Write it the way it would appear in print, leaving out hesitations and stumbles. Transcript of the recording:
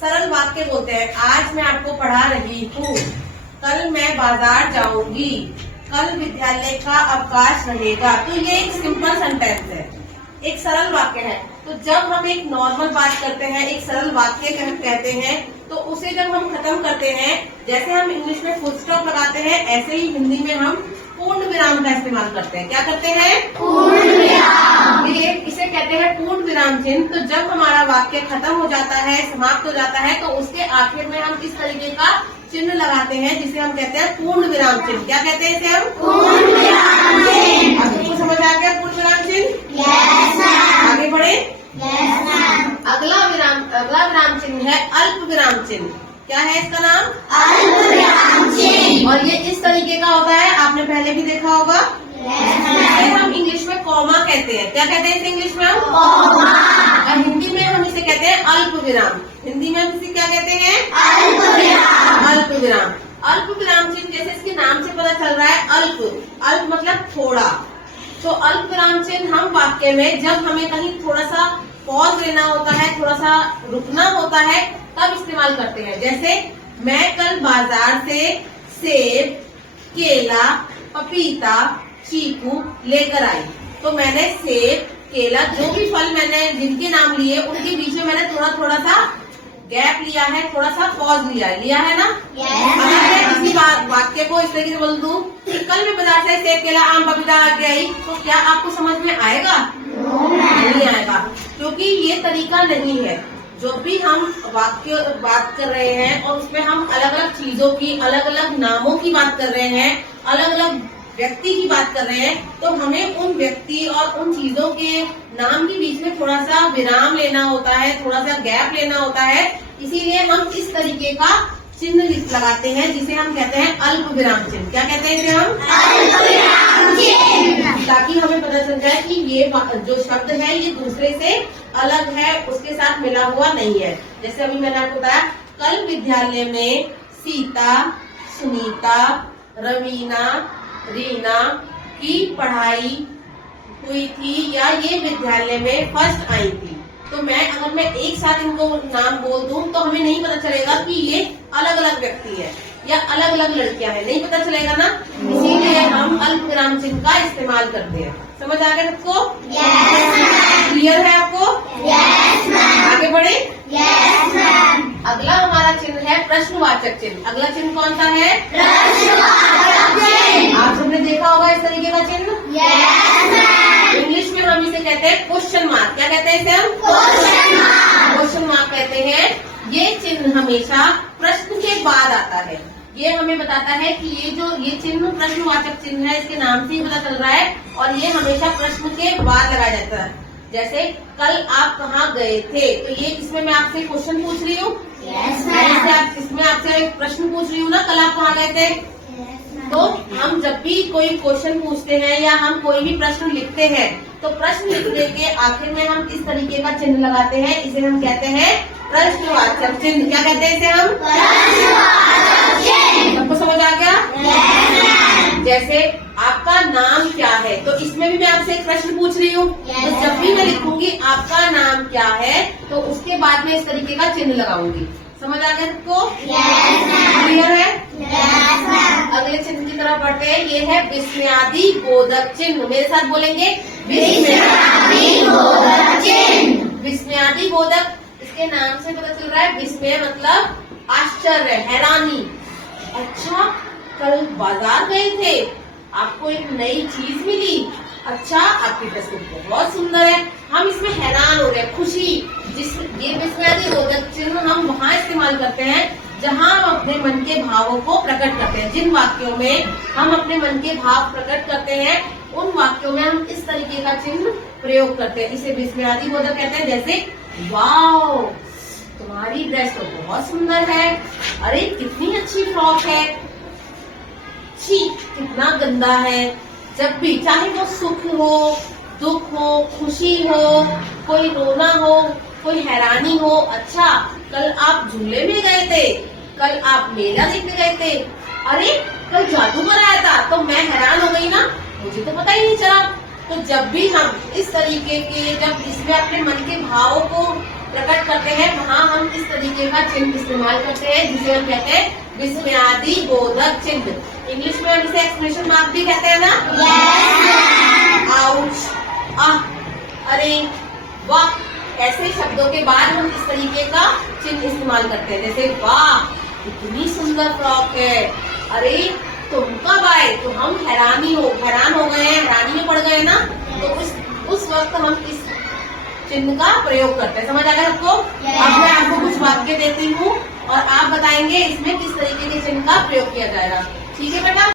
सरल वाक्य बोलते हैं। आज मैं आपको पढ़ा रही हूँ, कल मैं बाजार जाऊंगी, कल विद्यालय का अवकाश रहेगा। तो ये एक सिंपल सेंटेंस है, एक सरल वाक्य है। तो जब हम एक नॉर्मल बात करते हैं, एक सरल वाक्य कहते हैं, तो उसे जब हम खत्म करते हैं, जैसे हम इंग्लिश में फुल स्टॉप लगाते हैं, ऐसे ही हिंदी में हम पूर्ण विराम का इस्तेमाल करते हैं। क्या करते हैं? पूर्ण विराम। ये इसे कहते हैं पूर्ण विराम चिन्ह। तो जब हमारा वाक्य खत्म हो जाता है, समाप्त हो जाता है, तो उसके आखिर में हम इस तरीके का चिन्ह लगाते हैं, जिसे हम कहते हैं पूर्ण विराम चिन्ह। क्या कहते हैं इसे हम? पूर्ण विराम चिन्ह। अब तुमको समझ आ गया पूर्ण विराम चिन्ह? Yes ma'am. आगे बढ़े? Yes ma'am. अगला विराम चिन्ह है अल्प विराम चिन्ह। क्या है इसका नाम? अल्प विराम चिन्ह। और ये इस तरीके का होता है, आपने पहले भी देखा होगा। इसे हम इंग्लिश में कॉमा कहते हैं। क्या कहते हैं इसे इंग्लिश में? कॉमा। और हिंदी में हम इसे कहते हैं अल्प विराम। हिंदी में हम इसे क्या कहते हैं? अल्प विराम। अल्प विराम। अल्प विराम चिन्ह, जैसे इसके नाम से पता चल रहा है, अल्प मतलब थोड़ा। तो अल्प विराम चिन्ह हम वाक्य में जब हमें कहीं थोड़ा सा पॉज लेना होता है, थोड़ा सा रुकना होता है, तब इस्तेमाल करते हैं। जैसे मैं कल बाजार से सेब, केला, पपीता, चीकू लेकर आई। तो मैंने सेब, केला, जो भी फल मैंने जिनके नाम लिए, उनके बीच में मैंने थोड़ा सा गैप लिया है, थोड़ा सा पॉज लिया है ना? अगर मैं किसी वाक्य को इस तरीके से बोल दूं, कल मैं बाजार से सेब, केला, आम, पपीता लेके आई, तो क्या आपको समझ में आएगा? नहीं आएगा, क्योंकि ये तरीका नहीं है। जो भी हम वाक्य बात कर रहे हैं और उसमें हम अलग अलग चीजों की, अलग अलग नामों की बात कर रहे हैं, अलग अलग व्यक्ति की बात कर रहे हैं, तो हमें उन व्यक्ति और उन चीजों के नाम के बीच में थोड़ा सा विराम लेना होता है, थोड़ा सा गैप लेना होता है। इसीलिए हम इस तरीके का चिन्ह लगाते हैं, जिसे हम कहते हैं अल्प विराम चिन्ह। क्या कहते हैं इसे हम? अल्प विराम चिन्ह। ताकि हमें पता चल जाए कि ये जो शब्द है ये दूसरे से अलग है, उसके साथ मिला हुआ नहीं है। जैसे अभी मैंने आपको बताया, कल विद्यालय में सीता, सुनीता, रवीना, रीना की पढ़ाई हुई थी, या ये विद्यालय में फर्स्ट आई थी। तो अगर मैं एक साथ इनको नाम बोल दूं, तो हमें नहीं पता चलेगा कि ये अलग अलग व्यक्ति है या अलग अलग लड़कियां हैं, नहीं पता चलेगा ना। इसीलिए हम अल्प विराम चिन्ह का इस्तेमाल करते हैं। समझ आ गया सबको? क्लियर है आपको? आगे बढ़े? अगला हमारा चिन्ह है प्रश्नवाचक चिन्ह। अगला चिन्ह कौन सा है? प्रश्नवाचक चिन्ह। आप सबने देखा होगा इस तरीके का चिन्ह। इंग्लिश में हम इसे कहते हैं क्वेश्चन मार्क। क्या कहते हैं इसे हम? क्वेश्चन मार्क कहते हैं। ये चिन्ह हमेशा प्रश्न के बाद आता है। ये हमें बताता है कि ये चिन्ह प्रश्नवाचक चिन्ह है, इसके नाम से ही पता चल रहा है, और ये हमेशा प्रश्न के बाद लगाया जाता है। जैसे कल आप कहाँ गए थे, तो ये इसमें मैं आपसे क्वेश्चन पूछ रही हूँ। इसमें आपसे एक प्रश्न पूछ रही हूँ ना, कल आप कहाँ गए थे। तो हम जब भी कोई क्वेश्चन पूछते हैं या हम कोई भी प्रश्न लिखते हैं, तो प्रश्न लिखने के आखिर में हम इस तरीके का चिन्ह लगाते हैं। इसे हम कहते हैं प्रश्नवाचक चिन्ह। क्या कहते हैं इसे हम? प्रश्नवाचक चिन्ह। सबको समझ आ गया? जैसे आपका नाम क्या है, तो इसमें भी मैं आपसे एक प्रश्न पूछ रही हूँ। तो जब भी मैं लिखूंगी आपका नाम क्या है, तो उसके बाद में इस तरीके का चिन्ह लगाऊंगी। समझ आ गया सबको? क्लियर है? अगले चिन्ह की तरफ बढ़ते हैं। ये है विस्मयादि बोधक चिन्ह। मेरे साथ बोलेंगे, विस्मयादि बोधक चिन्ह। विस्मयादि बोधक, इसके नाम से पता चल रहा है, विस्मय मतलब आश्चर्य, हैरानी। अच्छा, कल बाजार गए थे, आपको एक नई चीज मिली। अच्छा, आपकी ड्रेस बहुत सुंदर है। हम इसमें हैरान हो रहे हैं, खुशी। ये विस्मयादि बोधक चिन्ह हम वहाँ इस्तेमाल करते हैं जहाँ हम अपने मन के भावों को प्रकट करते हैं। जिन वाक्यों में हम अपने मन के भाव प्रकट करते हैं, उन वाक्यों में हम इस तरीके का चिन्ह प्रयोग करते हैं। इसे विस्मयादि बोधक कहते हैं। जैसे वाओ, तुम्हारी ड्रेस तो बहुत सुंदर है। अरे कितनी अच्छी फ्रॉक है। छी, कितना गंदा है। जब भी, चाहे वो सुख हो, दुख हो, खुशी हो, कोई रोना हो, कोई हैरानी हो। अच्छा, कल आप झूले में गए थे, कल आप मेला देखने गए थे। अरे कल जादूगर आया था, तो मैं हैरान हो गई ना, मुझे तो पता ही नहीं चला। तो जब भी हम इस तरीके के, जब इसमें अपने मन के भावों को प्रकट करते हैं वहाँ हम इस तरीके का चिन्ह इस्तेमाल करते हैं जिसे हम कहते हैं विस्मयादि बोधक चिन्ह। इंग्लिश में हम इसे एक्सक्लेमेशन मार्क भी कहते हैं ना। आउच, अरे, वाह, ऐसे शब्दों के बाद हम इस तरीके का चिन्ह इस्तेमाल करते हैं, जैसे वाह कितनी सुंदर फ्रॉक है, अरे तुम कब आए, तो हम हैरान हो गए हैं, हैरानी में पड़ गए ना, तो उस वक्त हम इस चिन्ह का प्रयोग करते हैं। समझ आ गया आपको? अब मैं आपको कुछ वाक्य देती हूँ और आप बताएंगे इसमें किस तरीके के चिन्ह का प्रयोग किया जाएगा। ठीक है बेटा?